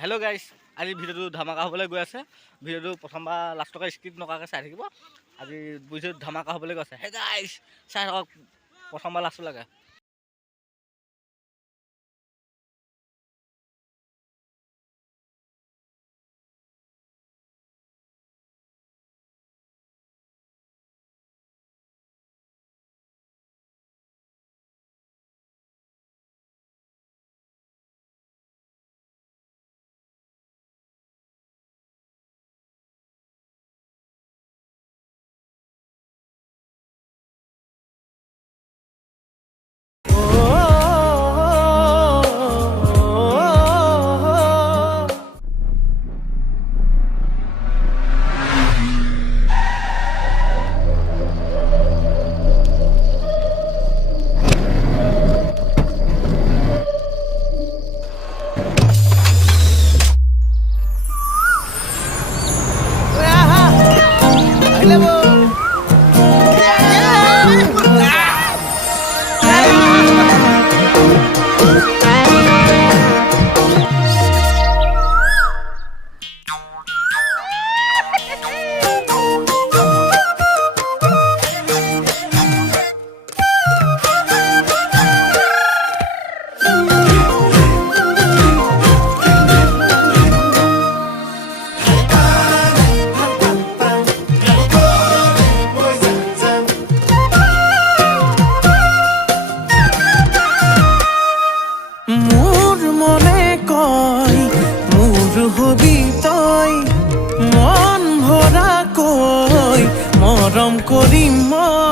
Hello' guys, আজি ভিডিঅ'টো ধামাকা হ'বলৈ গৈ আছে। ভিডিঅ'টো প্ৰথমবাৰ লাষ্টকৈ স্কিপ নকৰাকৈ চাই থাকিব। আজি ভিডিঅ'টো ধামাকা হ'বলৈ গৈ আছে। হে গাইজ, চাই থাকক প্ৰথমবাৰ লাষ্টলৈকে। মৰম কৰিম মই